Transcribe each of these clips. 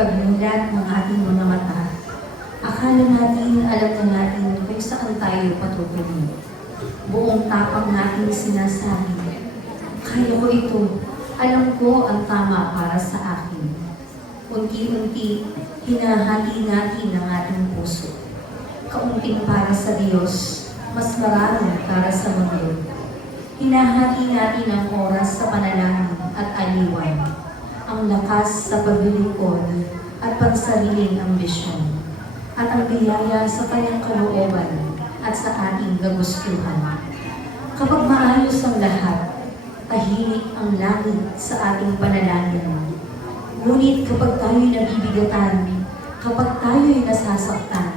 pagmulat ng ating mga mata, akala natin alam na natin kung saan tayo patutungo. Buong tapang natin sinasabi, kaya ko ito, alam ko ang tama para sa akin. Unti-unti, hinahati natin ang ating puso. Kaunting para sa Diyos, mas marami para sa mundo. Hinahati natin ang oras sa panalangin at aliwan, ang lakas sa paglilingkod at pansariling ambisyon, at ang biyaya sa kanyang kalooban at sa ating kagustuhan. Kapag maayos ang lahat, tahimik ang langit sa ating panalangin. Ngunit kapag tayo'y nabibigatan, kapag tayo'y nasasaktan,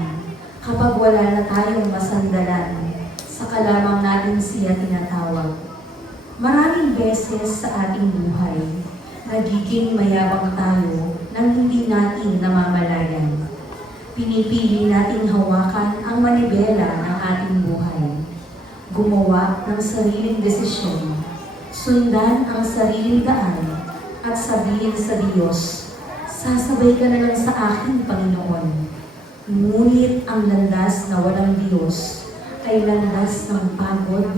kapag wala na tayong masandalan, saka lamang natin siya tinatawag. Maraming beses sa ating buhay, nagiging mayabang tayo nang hindi natin namamalayan. Pinipili nating hawakan ang manibela ng ating buhay. Gumawa ng sariling desisyon, sundan ang sariling daan, at sabihin sa Diyos, sasabay ka na lang sa akin, Panginoon. Ngunit ang landas na walang Diyos ay landas ng pagod,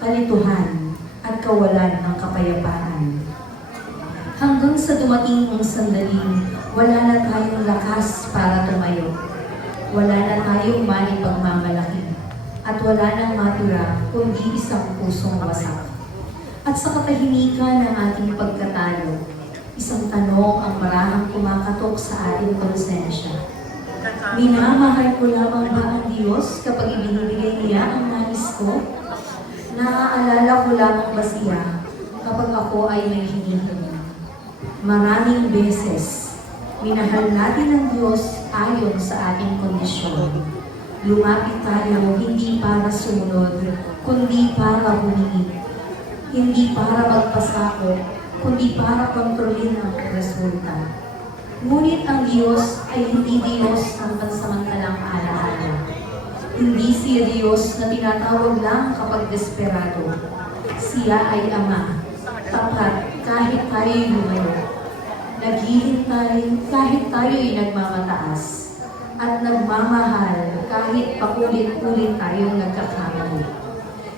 kalituhan, at kawalan ng kapayapaan. Hanggang sa dumating ang sandaling, wala na tayong lakas para tumayo. Wala na tayong manipagmamalaki. At wala nang matira kundi isang pusong wasak. At sa katahimikan ng ating pagkatalo, isang tanong ang marahang kumakatok sa ating konsensya. Minamahal ko lamang ba ang Diyos kapag ibinibigay niya ang nais ko? Naaalala ko lamang ba siya kapag ako ay may hinihingi? Maraming beses, minahal natin ang Diyos ayon sa ating kondisyon. Lumapit tayo hindi para sumunod, kundi para humingi. Hindi para magpasakop, kundi para kontrolin ang resulta. Ngunit ang Diyos ay hindi Diyos ng pansamantalang alaala. Hindi siya Diyos na tinatawag lang kapag desperado. Siya ay Ama, tapat kahit tayo'y lumayo. Naghihintay kahit tayo'y nagmamataas. At nagmamahal kahit paulit-ulit tayong nagkakamali.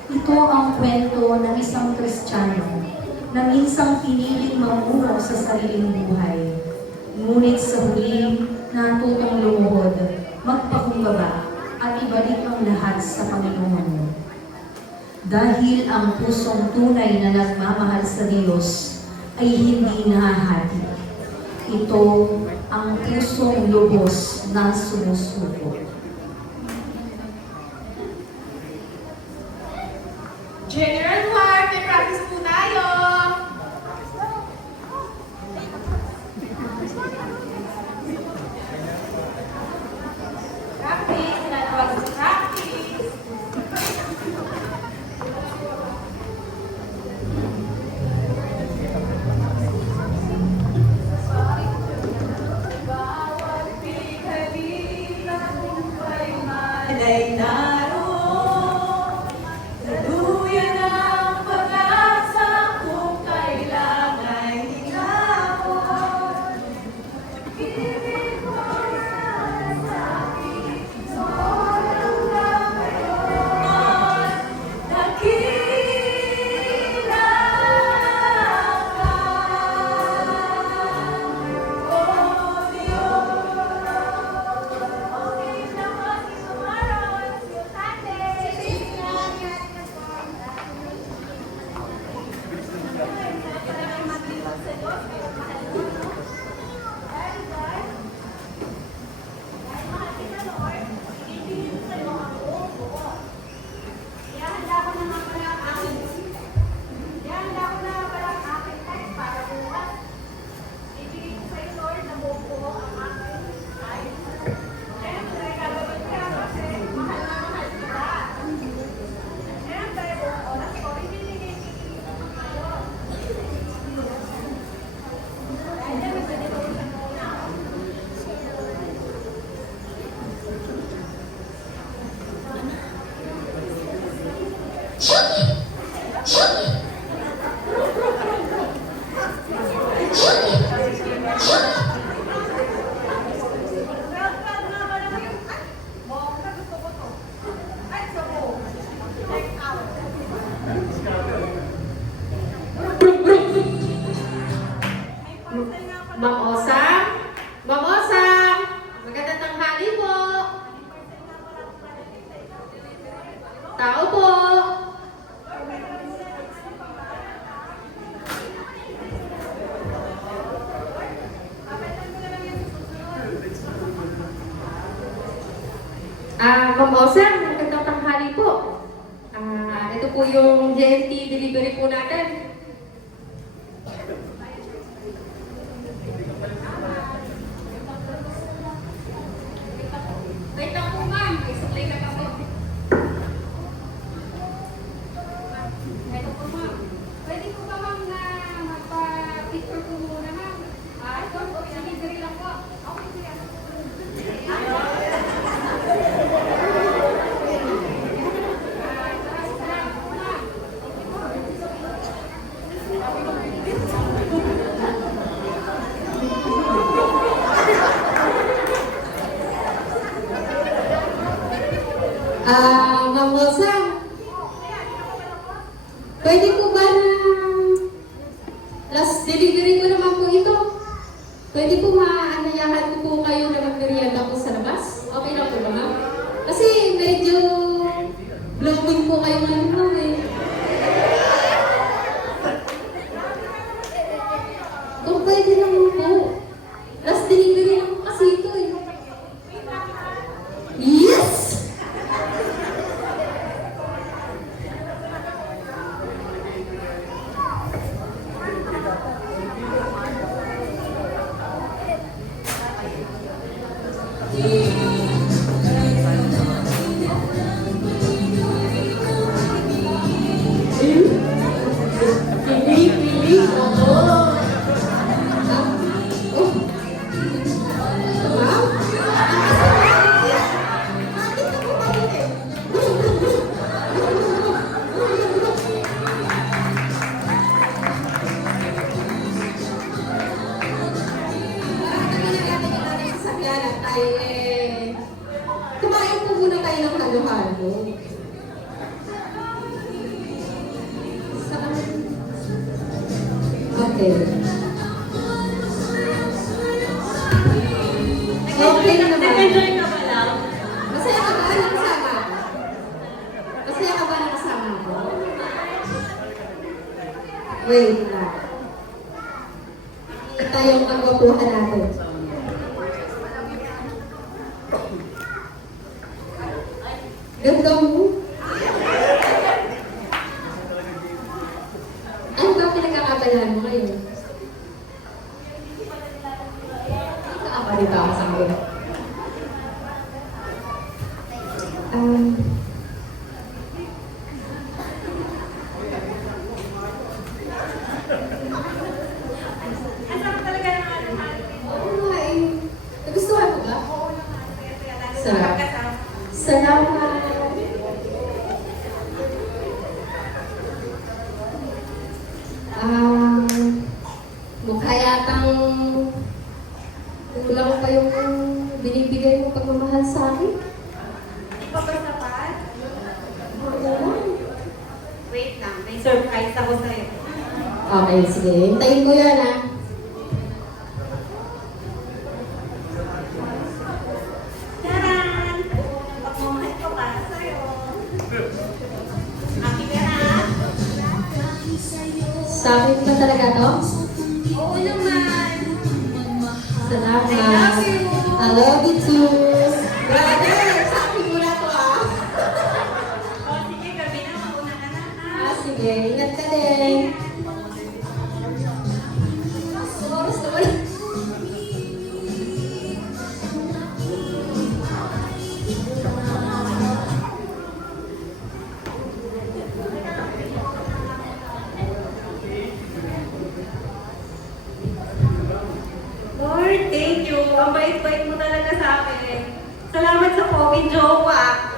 Ito ang kwento ng isang Kristiyano na minsang piniling mamuno sa sariling buhay. Ngunit sa huli, natutong lumuhod, magpakumbaba, at ibalik ang lahat sa Panginoon. Dahil ang pusong tunay na nagmamahal sa Diyos ay hindi nahahati. Ito ang pusong lubos na sumusuko. General Ward, may practice po tayo! Practice, tinatawag sa practice. Bawat pikadin na Ma'am Osam. Ma'am Osam, magandang tanghali po. Tao po. Ma'am Osam, magandang tanghali po. Ito po yung JNT delivery po natin. Wait lang po ma'am, may supply na kami. Ito po ma'am. Pwede po ba ma'am na magpa-picture po muna ma'am? Ito po, delivery lang po. Okay, sige. Ma'am Rosa, pwede po ba na last delivery ko naman po ito? Pwede po maanayahan ko po kayo na magmerienda po sa labas? Okay lang po ba ma'am? Kasi medyo blooming po kayo ngayon ma'am eh. Kung pwede naman po. Last delivery lang po kasi ito eh. Yes! Pili, oo. Kumain po muna tayo ng halo-halo. Saan? Okay. Okay naman. Nag-enjoy ka ba lang? Masaya ka ba na kasama? Masaya ka ba na kasama ko? Wait lang. Ito yung pagwapuhan natin. Ganda mo. Ano ba pinagkakabalaan mo ngayon? Nakakabali ba ako sa akin? Oo nga eh. Nagustuhan mo ba? Sarap. Salamat. Mukha yatang kulang pa yung binibigay mo pagmamahal sa akin. Hindi pa ba sapat? Oo. Wait lang, may surprise ako sa'yo. Okay, sige. Hintayin ko yan ah. Taran! Pagmamahal ko para sa'yo. Happy ka na? Sa akin ba talaga to? Oo naman. Salamat. I love you. I love you too. Brother, sa akin muna to ah. O sige, gabi na. Mauna ka na ha. Sige. Ingat ka din. Oras na wala. Lord, thank you. Ang bait-bait mo talaga sa akin. Salamat sa Pogi Jowa.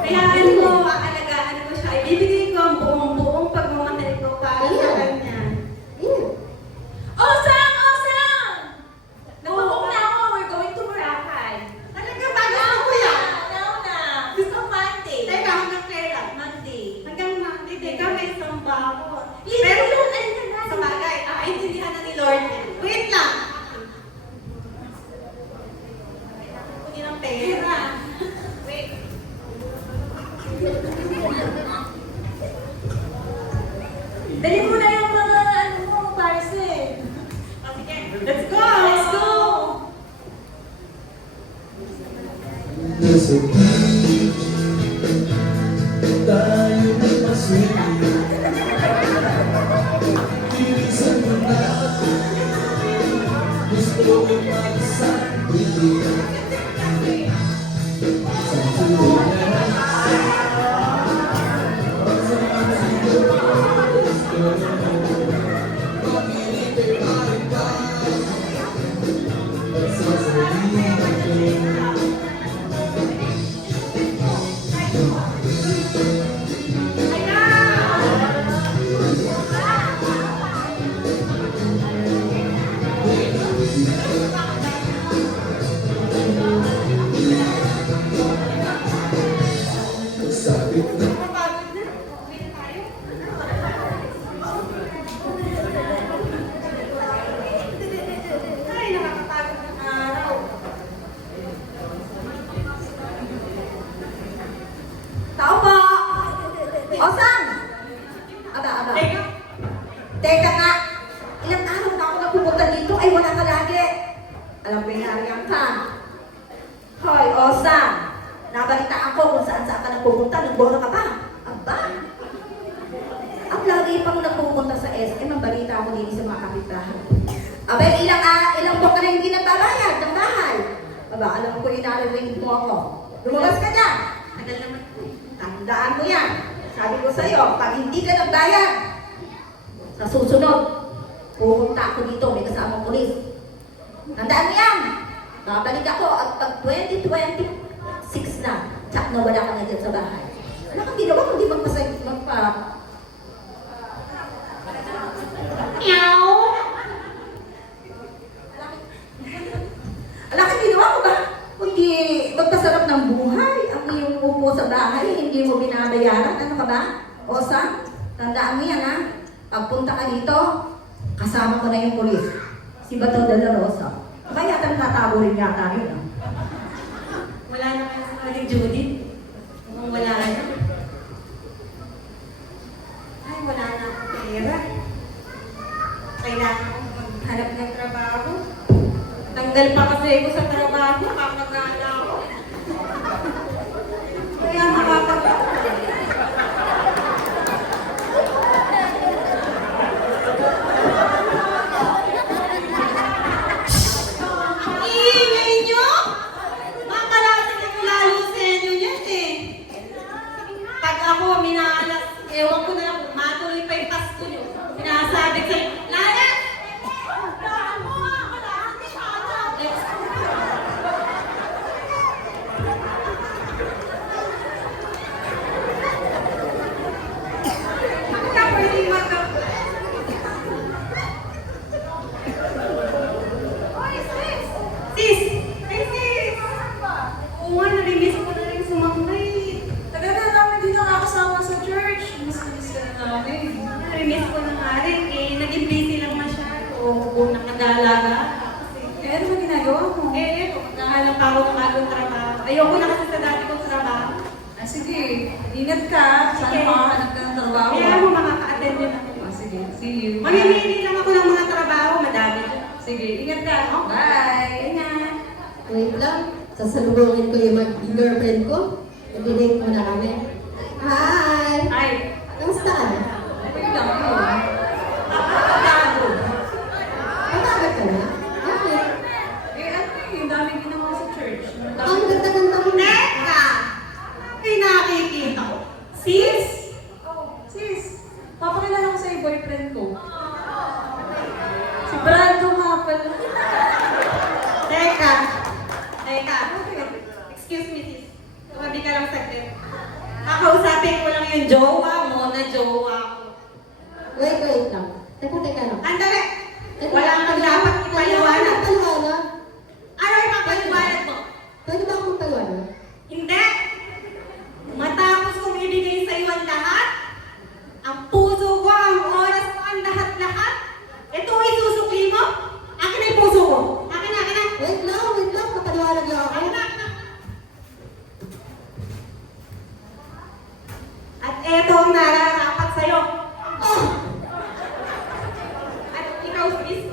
Kayaan mo, aalagaan ko siya. Ibibigay ko ang buong pagmamahal ko para sa kanya. Yeah. Osam! Osam! Napapok na ako. We're going to Boracay. Talaga ba? Gusto ko yan. Nauna. Gusto Monday. Teka, hanggang kailan? Monday. Hanggang Monday. Teka, may samba ako. Pero Pero yung ano na sa bagay, intindihan na ni Lord yan. Wait lang. Sige, tayo may maswerte. Bilisan mo na, gusto ko magsabi. Sa tuloy sabit na Ay, nakakapagod ng araw. Tao po! O, saan? Aba. Teka nga, ilang araw na ako napupunta dito, ay wala ka lagi. Alam ko yung nariyan ka. Hoy, Osam, nabalitaan ko kung saan ka nagpupunta, nagbora ka ba? Aba, ang lagi pang nagpupunta sa SM, ang balita ko dito sa mga kapitbahay. Abay, ilang buwan ka na hindi nagbabayad ng bahay. Aba, alam ko yung narinig mo ako. Lumabas ka dyan. Tagal naman po. Tandaan mo yan. Sabi ko sa'yo, pag hindi ka nagbayad, sa susunod, pupunta ako dito, may kasamang pulis. Tandaan mo yan. Babalik ako at pag 2026 na, tsak na wala ka na dyan sa bahay. Ano kang ginawa kung di Meow! Ala kang ginawa mo ba? Kundi magpasarap ng buhay, ang iyong upo sa bahay, hindi mo binabayaran. Ano ka ba? Osa, tandaan mo yan ha. Pagpunta ka dito, kasama mo na yung pulis. Si Bato de la Rosa. Kaya yata tatago rin yata yun. Wala naman sa Aling Judith. Mukhang wala na. Ay, wala na akong pera. Kailangan akong maghanap ng trabaho. Tanggal pa kasi ako sa trabaho, nakakagana ako. Kaya makakagana. Ang ingay nyo! Makakalasin yung lalo sa inyo yan eh. Pag ako minalas, ewan ko na lang kung matuloy pa yung Pasko nyo. Sinasabi ko, Lala! Bakit ka pwedeng Sis! Ay, sis! Oo nga, nabimiss ko na rin sumambay. Tagal na namin din nakakasama sa church. Miss ka na namin. Nabimiss ko na nga rin eh. Naging busy lang masyado. Kung nakadalaga. Eh, ano ba ginagawa mo? Nakahanap pa ako ng bagong trabaho. Ayoko na kasi sa dati kong trabaho. Ah, sige, ingat ka. Sana Sige. makahanap ka ng trabaho. Kaya mo makaka-attend yun ako. Ah, sige, see you. Mamimili lang ako ng mga trabaho, madami. Sige, ingat ka. Bye! Ingat! Wait lang, sasalubungin ko yung girlfriend ko. Nag-date muna kami. Hi! Ay! Kamusta ka na? Wait lang yun. Bago! Matagad ka na? Bakit? Eh, ano yung daming ginawa sa church? Ang ganda-ganda mo na. Teka! May nakikita ko. Sis! Oh, sis, papakilala ko sa'yo boyfriend ko. Si Brando nga pala. Teka! Excuse me, sis. Tumabi ka lang saglit. Kakausapin ko lang yung jowa mo na jowa ko. Wait lang. Teka lang. Andali! Wala kang dapat ipaliwanag. Paliwanag? Ano yung papaliwanag mo? Pwede ba akong paliwanag? Hindi! Matapos kong ibigay sa iyo ang lahat, ang puso ko, ang oras ko, ang lahat-lahat, ito ay susukli mo, akin na yung puso ko. Akin na. Wait lang. Kapaliwanag lang ako. Akin na. At eto ang nararapat sa'yo. Oh! At ikaw, sis,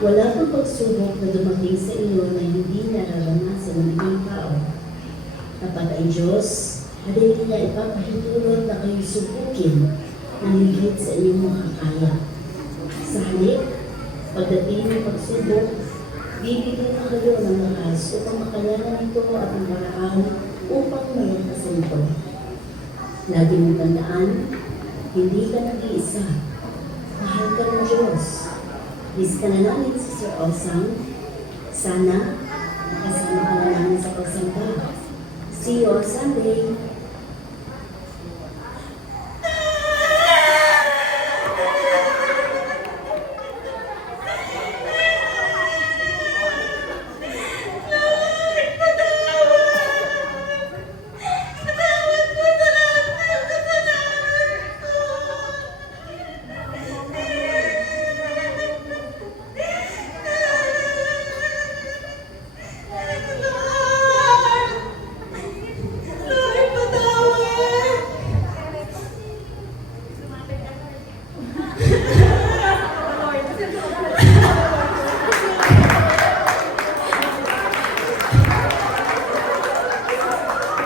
Wala pang pagsubok na dumating sa iyo na hindi nararanasan ng ibang tao. Tapat ay Diyos, na hindi niya ipapahintulot na kayo subukin ng higit sa inyong makakaya. Sa halip, pagdating ng pagsubok, bibigyan na kayo ng lakas upang makayanan ito at ang paraan upang malakasan ito. Lagi mong tandaan, hindi ka nag-iisa. Mahal ka ng Diyos. Miss ka na namin si Sir Osang. Sana makasama ka na namin sa pagsamba. See you on Sunday.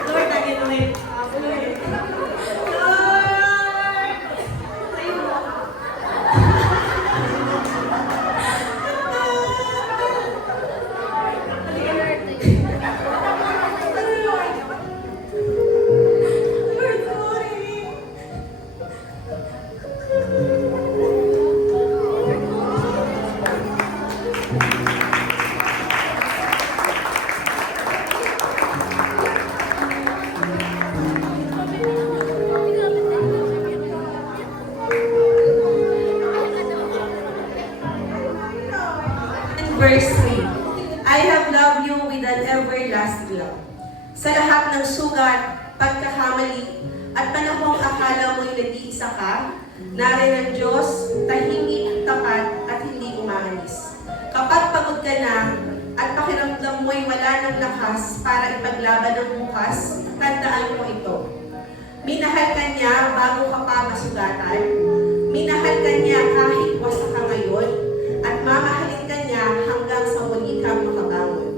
Lord, again ulit. Lord! Lord, sorry. Verse 3, I have loved you with an everlasting love. Sa lahat ng sugat, pagkakamali, at panahong akala mo'y nag-iisa ka, narin ang Diyos, tahimik, tapat, at hindi umaalis. Kapag pagod ka na, at pakiramdam mo'y wala ng lakas para ipaglaban ang bukas, tandaan mo ito. Minahal ka niya bago ka pa masugatan. Minahal ka niya kahit wasa ka ngayon, at mamahalin ka niya hanggang sa muli kang makabangon.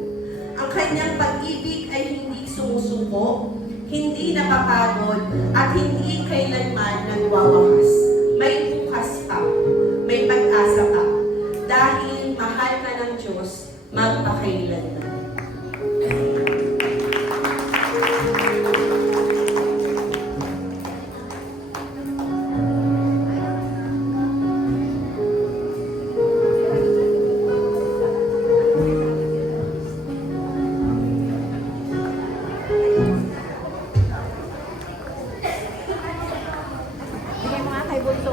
Ang kanyang pag-ibig ay hindi sumusuko, hindi napapagod, at hindi kailanman nagwawakas. May bukas pa, may pag-asa pa, dahil mahal ka ng Diyos magpakailanman. Bigay mo nga kay Bunso.